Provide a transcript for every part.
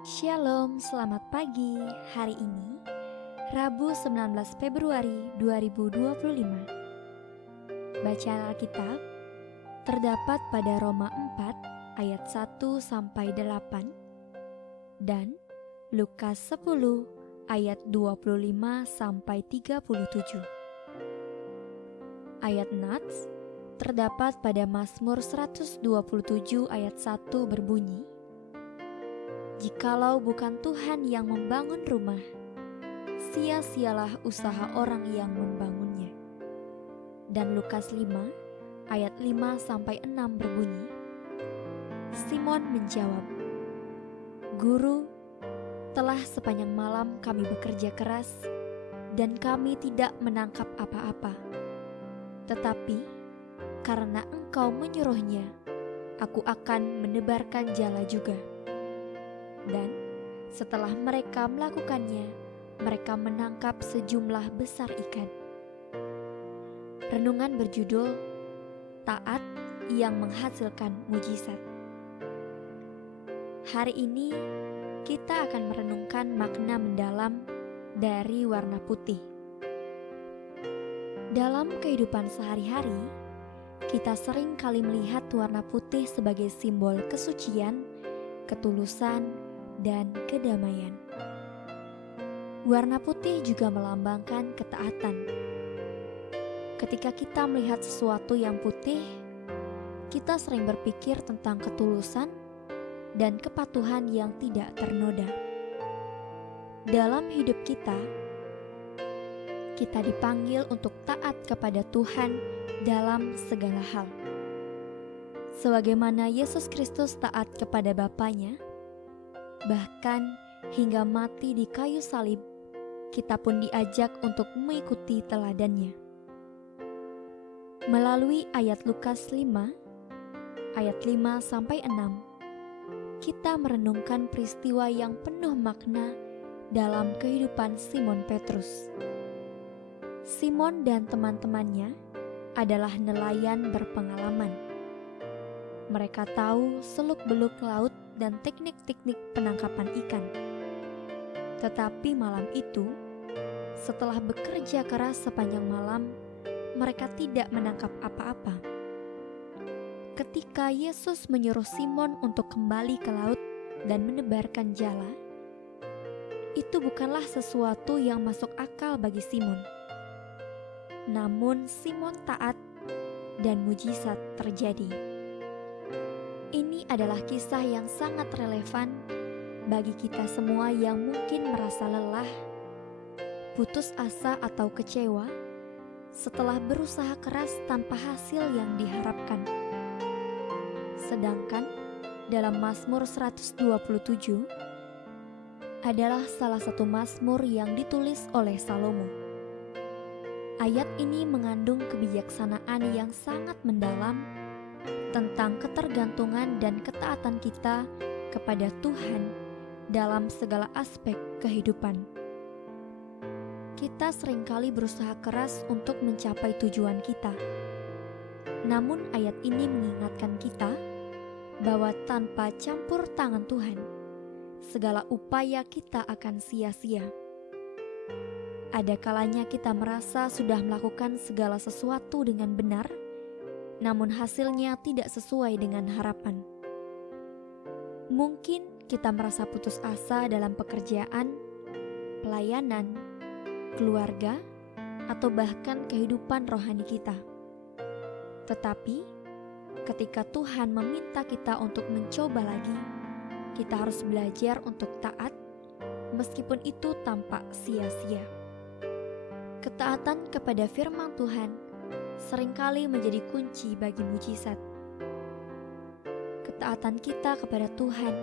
Shalom, selamat pagi. Hari ini Rabu 19 Februari 2025. Bacaan Alkitab terdapat pada Roma 4 ayat 1 sampai 8 dan Lukas 10 ayat 25 sampai 37. Ayat nats terdapat pada Mazmur 127 ayat 1 berbunyi, "Jikalau bukan Tuhan yang membangun rumah, sia-sialah usaha orang yang membangunnya." Dan Lukas 5 ayat 5-6 berbunyi, Simon menjawab, "Guru, telah sepanjang malam kami bekerja keras dan kami tidak menangkap apa-apa. Tetapi karena Engkau menyuruhnya, aku akan menebarkan jala juga." Dan setelah mereka melakukannya, mereka menangkap sejumlah besar ikan. Renungan berjudul Taat yang Menghasilkan Mujizat. Hari ini kita akan merenungkan makna mendalam dari warna putih. Dalam kehidupan sehari-hari, kita sering kali melihat warna putih sebagai simbol kesucian, ketulusan, dan kedamaian. Warna putih juga melambangkan ketaatan. Ketika kita melihat sesuatu yang putih, kita sering berpikir tentang ketulusan dan kepatuhan yang tidak ternoda. Dalam hidup kita dipanggil untuk taat kepada Tuhan dalam segala hal. Sebagaimana Yesus Kristus taat kepada Bapanya, bahkan hingga mati di kayu salib, kita pun diajak untuk mengikuti teladannya. Melalui ayat Lukas 5, ayat 5-6, kita merenungkan peristiwa yang penuh makna dalam kehidupan Simon Petrus. Simon dan teman-temannya adalah nelayan berpengalaman. Mereka tahu seluk-beluk laut dan teknik-teknik penangkapan ikan. Tetapi malam itu, setelah bekerja keras sepanjang malam, mereka tidak menangkap apa-apa. Ketika Yesus menyuruh Simon untuk kembali ke laut dan menebarkan jala, itu bukanlah sesuatu yang masuk akal bagi Simon. Namun Simon taat dan mujizat terjadi. Ini adalah kisah yang sangat relevan bagi kita semua yang mungkin merasa lelah, putus asa atau kecewa setelah berusaha keras tanpa hasil yang diharapkan. Sedangkan dalam Mazmur 127 adalah salah satu mazmur yang ditulis oleh Salomo. Ayat ini mengandung kebijaksanaan yang sangat mendalam tentang ketergantungan dan ketaatan kita kepada Tuhan dalam segala aspek kehidupan. Kita seringkali berusaha keras untuk mencapai tujuan kita. Namun ayat ini mengingatkan kita bahwa tanpa campur tangan Tuhan, segala upaya kita akan sia-sia. Ada kalanya kita merasa sudah melakukan segala sesuatu dengan benar, namun hasilnya tidak sesuai dengan harapan. Mungkin kita merasa putus asa dalam pekerjaan, pelayanan, keluarga, atau bahkan kehidupan rohani kita. Tetapi, ketika Tuhan meminta kita untuk mencoba lagi, kita harus belajar untuk taat, meskipun itu tampak sia-sia. Ketaatan kepada firman Tuhan seringkali menjadi kunci bagi mujizat. Ketaatan kita kepada Tuhan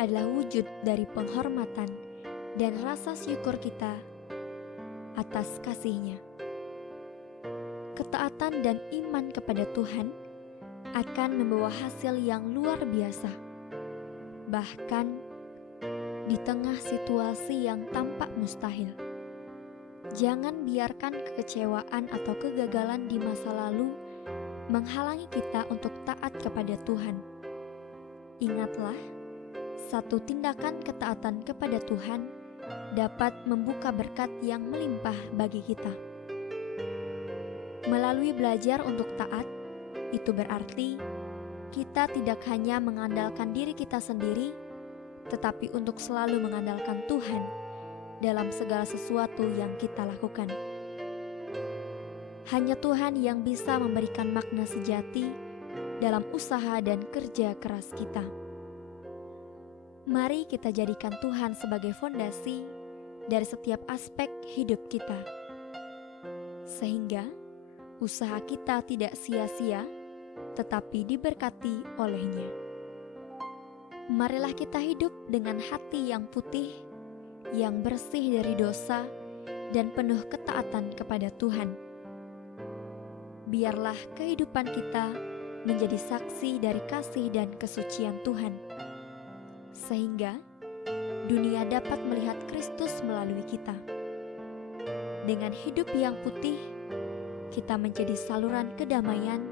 adalah wujud dari penghormatan dan rasa syukur kita atas kasih-Nya. Ketaatan dan iman kepada Tuhan akan membawa hasil yang luar biasa, bahkan di tengah situasi yang tampak mustahil. Jangan biarkan kekecewaan atau kegagalan di masa lalu menghalangi kita untuk taat kepada Tuhan. Ingatlah, satu tindakan ketaatan kepada Tuhan dapat membuka berkat yang melimpah bagi kita. Melalui belajar untuk taat, itu berarti kita tidak hanya mengandalkan diri kita sendiri, tetapi untuk selalu mengandalkan Tuhan dalam segala sesuatu yang kita lakukan. Hanya Tuhan yang bisa memberikan makna sejati dalam usaha dan kerja keras kita. Mari kita jadikan Tuhan sebagai fondasi dari setiap aspek hidup kita, sehingga usaha kita tidak sia-sia, tetapi diberkati olehnya. Marilah kita hidup dengan hati yang putih, yang bersih dari dosa, dan penuh ketaatan kepada Tuhan. Biarlah kehidupan kita menjadi saksi dari kasih dan kesucian Tuhan, sehingga dunia dapat melihat Kristus melalui kita. Dengan hidup yang putih, kita menjadi saluran kedamaian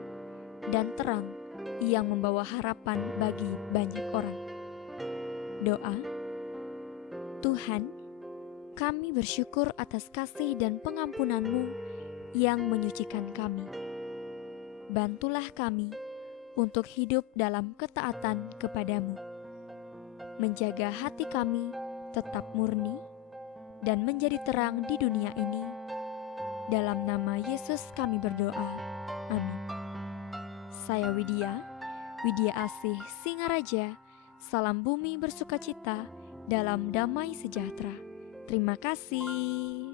dan terang yang membawa harapan bagi banyak orang. Doa. Tuhan, kami bersyukur atas kasih dan pengampunan-Mu yang menyucikan kami. Bantulah kami untuk hidup dalam ketaatan kepadamu, menjaga hati kami tetap murni dan menjadi terang di dunia ini. Dalam nama Yesus kami berdoa. Amin. Saya Widya Asih Singaraja. Salam bumi bersukacita dalam damai sejahtera. Terima kasih.